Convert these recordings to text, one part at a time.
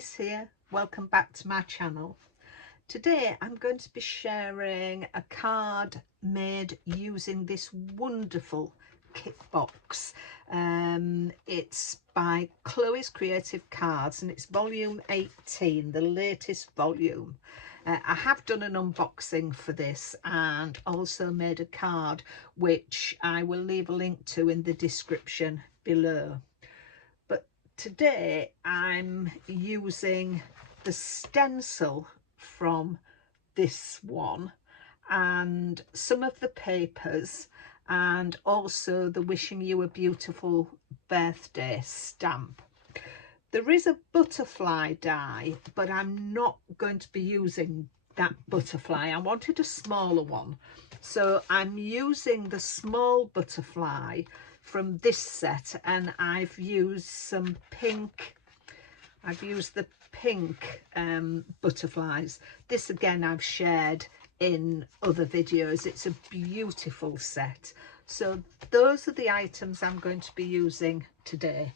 Louise here, welcome back to my channel. Today I'm going to be sharing a card made using this wonderful kit box. It's by Chloe's Creative Cards and it's volume 18, the latest volume. I have done an unboxing for this and also made a card which I will leave a link to in the description below. Today I'm using the stencil from this one and some of the papers and also the Wishing You a Beautiful Birthday stamp. There is a butterfly die, but I'm not going to be using that butterfly. I wanted a smaller one, so I'm using the small butterfly from this set, and I've used some pink. I've used the pink butterflies. This again I've shared in other videos. It's a beautiful set. So those are the items I'm going to be using today.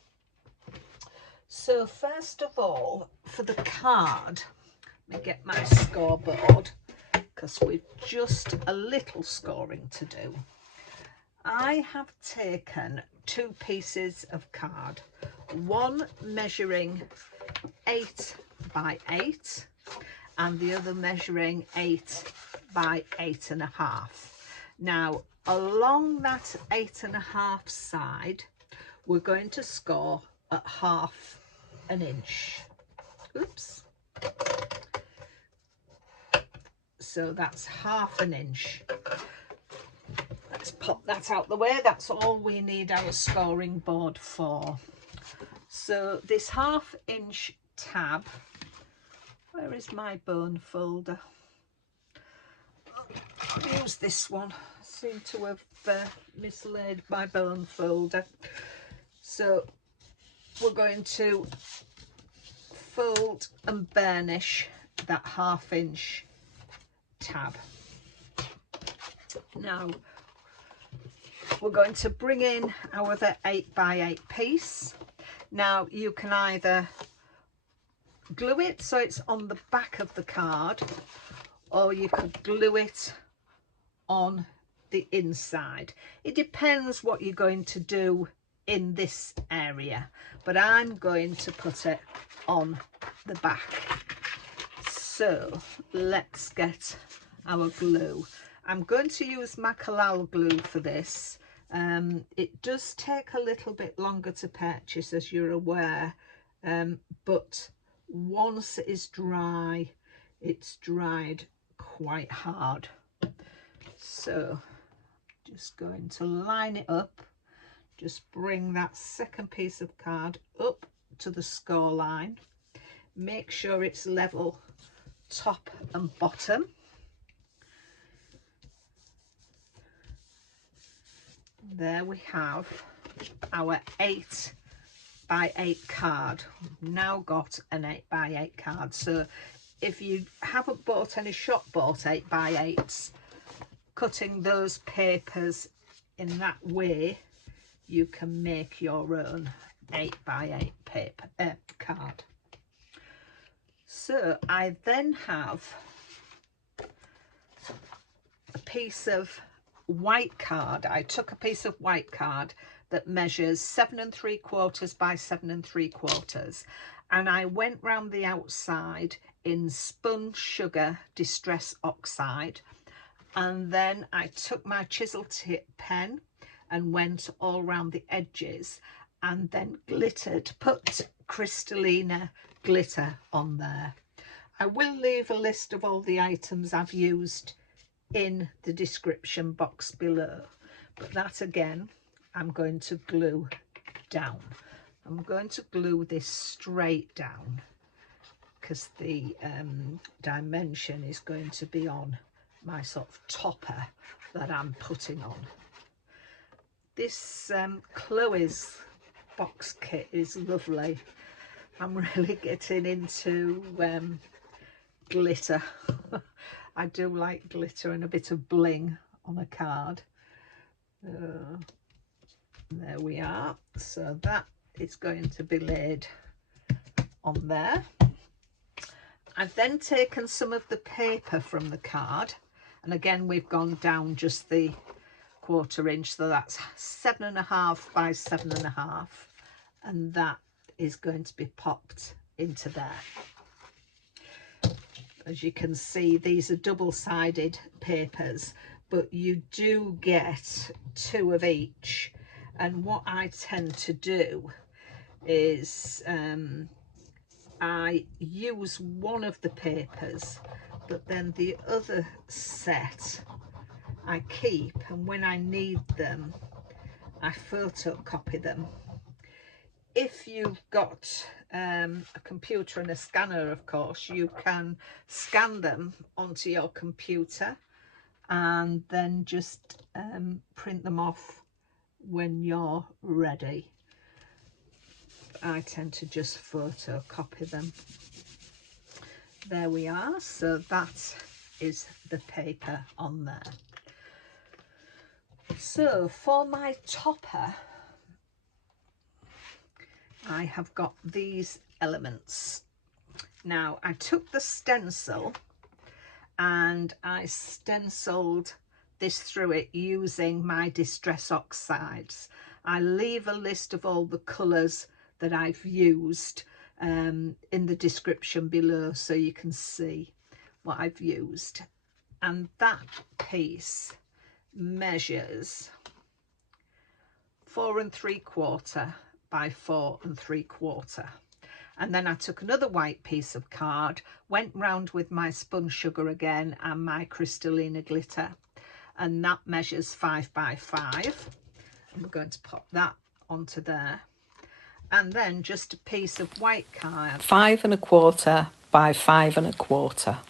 So first of all, for the card, let me get my scoreboard because we've just a little scoring to do. I have taken 2 pieces of card, one measuring 8 by 8 and the other measuring 8 by 8.5. Now along that 8.5 side we're going to score at 1/2 inch. Oops. So that's 1/2 inch. Let's pop that out the way. That's all we need our scoring board for. So this 1/2 inch tab, where is my bone folder? I'll use this one. I seem to have mislaid my bone folder. So we're going to fold and burnish that 1/2 inch tab. Now we're going to bring in our other 8 by 8 piece. Now you can either glue it so it's on the back of the card, or you could glue it on the inside. It depends what you're going to do in this area, but I'm going to put it on the back. So let's get our glue. I'm going to use Macalal glue for this. It does take a little bit longer to purchase, as you're aware, but once it is dry, it's dried quite hard. So just going to line it up, just bring that second piece of card up to the score line, make sure it's level top and bottom. There we have our 8 by 8 card. We've now got an 8 by 8 card. So if you haven't bought any shop bought 8 by 8s, cutting those papers in that way, you can make your own 8 by 8 paper card. So I then have a piece of white card. I took a piece of white card that measures 7 3/4 by 7 3/4, and I went round the outside in Spun Sugar Distress Oxide, and then I took my chisel tip pen and went all round the edges and then glittered, put Crystallina glitter on there. I will leave a list of all the items I've used in the description box below, but that again I'm going to glue down. I'm going to glue this straight down because the dimension is going to be on my sort of topper that I'm putting on. This Chloe's box kit is lovely. I'm really getting into glitter. I do like glitter and a bit of bling on a card. There we are. So that is going to be laid on there. I've then taken some of the paper from the card, and again we've gone down just the 1/4 inch, so that's 7.5 by 7.5, and that is going to be popped into there. As you can see, these are double-sided papers, but you do get 2 of each, and what I tend to do is I use one of the papers, but then the other set I keep, and when I need them I photocopy them. If you've got a computer and a scanner, of course, you can scan them onto your computer and then just print them off when you're ready. I tend to just photocopy them. There we are. So that is the paper on there. So for my topper, I have got these elements. Now I took the stencil and I stenciled this through it using my Distress Oxides. I leave a list of all the colours that I've used in the description below, so you can see what I've used. And that piece measures 4 3/4 by 4 3/4. And then I took another white piece of card, went round with my spun sugar again and my Crystallina glitter, and that measures 5 by 5. And we're going to pop that onto there. And then just a piece of white card, 5 1/4 by 5 1/4.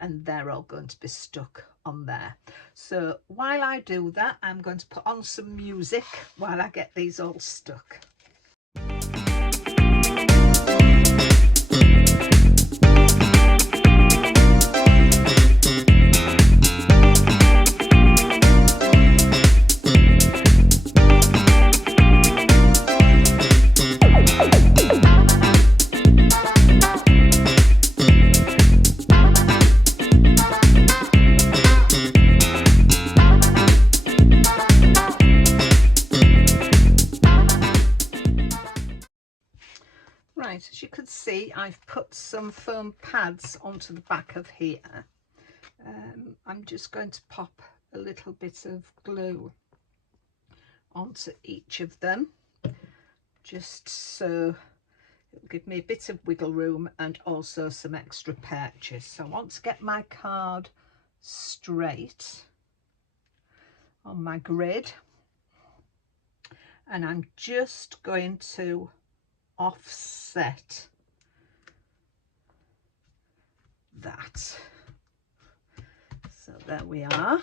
And they're all going to be stuck on there. So while I do that, I'm going to put on some music while I get these all stuck. Right, as you can see, I've put some foam pads onto the back of here. I'm just going to pop a little bit of glue onto each of them, just so it'll give me a bit of wiggle room and also some extra purchase. So I want to get my card straight on my grid, and I'm just going to offset that. So there we are.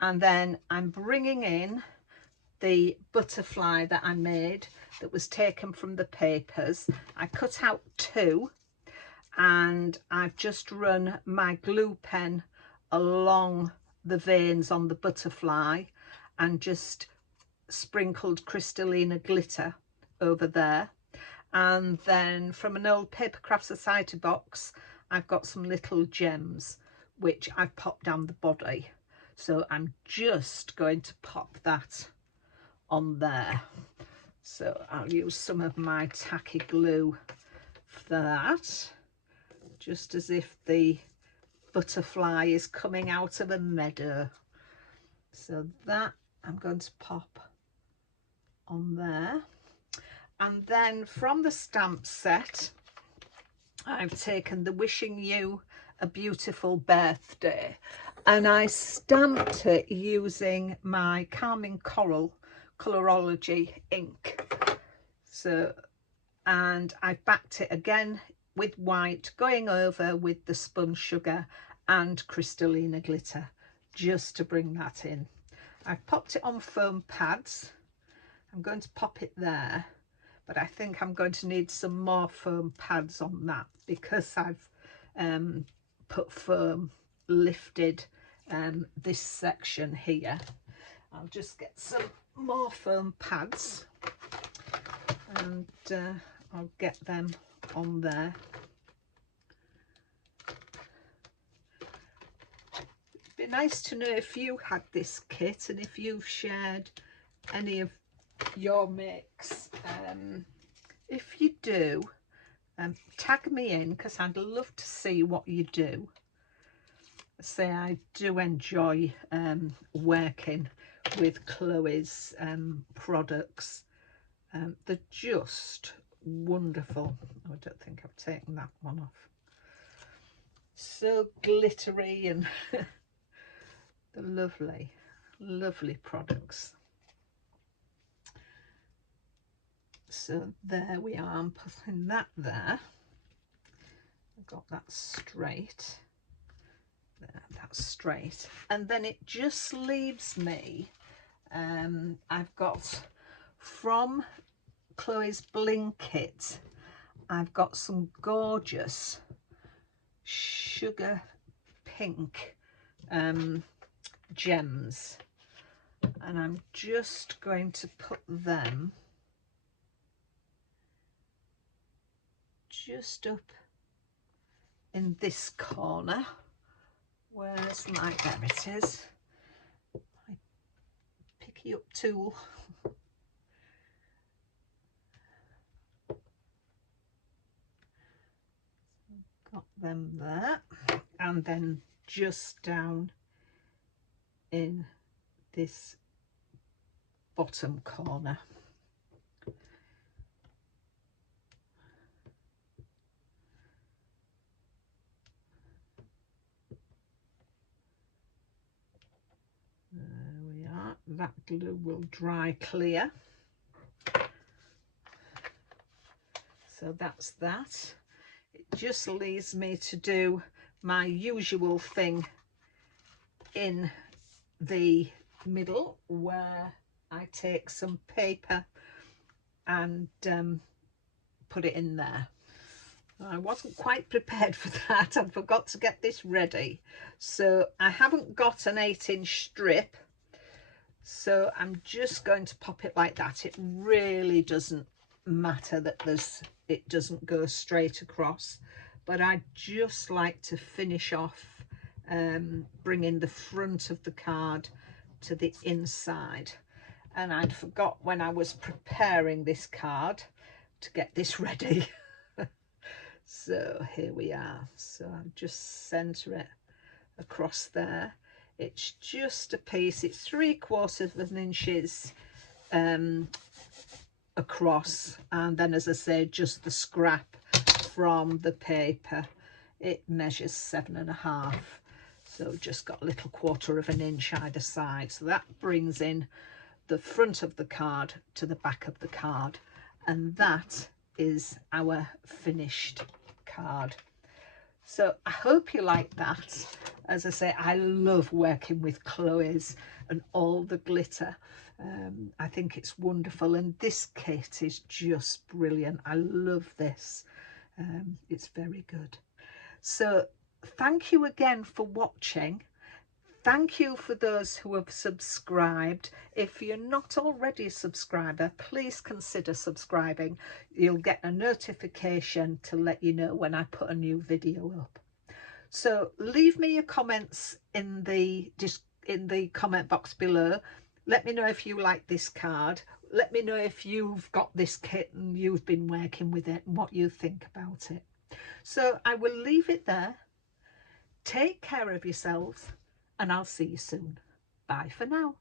And then I'm bringing in the butterfly that I made that was taken from the papers. I cut out 2 and I've just run my glue pen along the veins on the butterfly and just sprinkled Crystallina glitter over there. And then from an old Papercraft Society box, I've got some little gems which I've popped down the body. So I'm just going to pop that on there. So I'll use some of my tacky glue for that, just as if the butterfly is coming out of a meadow. So that I'm going to pop on there. And then from the stamp set, I've taken the Wishing You a Beautiful Birthday, and I stamped it using my Calming Coral Colorogy ink. So, and I've backed it again with white, going over with the spun sugar and Crystallina glitter, just to bring that in. I've popped it on foam pads. I'm going to pop it there, but I think I'm going to need some more foam pads on that because I've put foam, lifted this section here. I'll just get some more foam pads and I'll get them on there. It'd be nice to know if you had this kit and if you've shared any of your makes. If you do, tag me in, because I'd love to see what you do. Say I do enjoy working with Chloe's products. They're just wonderful. Oh, I don't think I've taken that one off. So glittery, and the lovely, lovely products. So there we are. I'm putting that there. I've got that straight. There, that's straight. And then it just leaves me, I've got from Chloe's Bling Kit, I've got some gorgeous sugar pink gems, and I'm just going to put them just up in this corner. Where's my, there it is, my picky up tool. Got them there, and then just down in this bottom corner. There we are. That glue will dry clear. So that's that. It just leaves me to do my usual thing in the middle, where I take some paper and put it in there. I wasn't quite prepared for that. I forgot to get this ready. So I haven't got an 8-inch strip, so I'm just going to pop it like that. It really doesn't matter that it doesn't go straight across, but I just like to finish off bringing the front of the card to the inside. And I'd forgot when I was preparing this card to get this ready. So here we are. So I'll just center it across there. It's just a piece, it's 3/4 inches across, and then, as I say, just the scrap from the paper. It measures 7.5, so just got a little 1/4 inch either side. So that brings in the front of the card to the back of the card, and that is our finished card. So I hope you like that. As I say, I love working with Chloe's and all the glitter. I think it's wonderful, and this kit is just brilliant. I love this. It's very good. So thank you again for watching. Thank you for those who have subscribed. If you're not already a subscriber, please consider subscribing. You'll get a notification to let you know when I put a new video up. So leave me your comments in the comment box below. Let me know if you like this card. Let me know if you've got this kit and you've been working with it and what you think about it. So I will leave it there. Take care of yourselves, and I'll see you soon. Bye for now.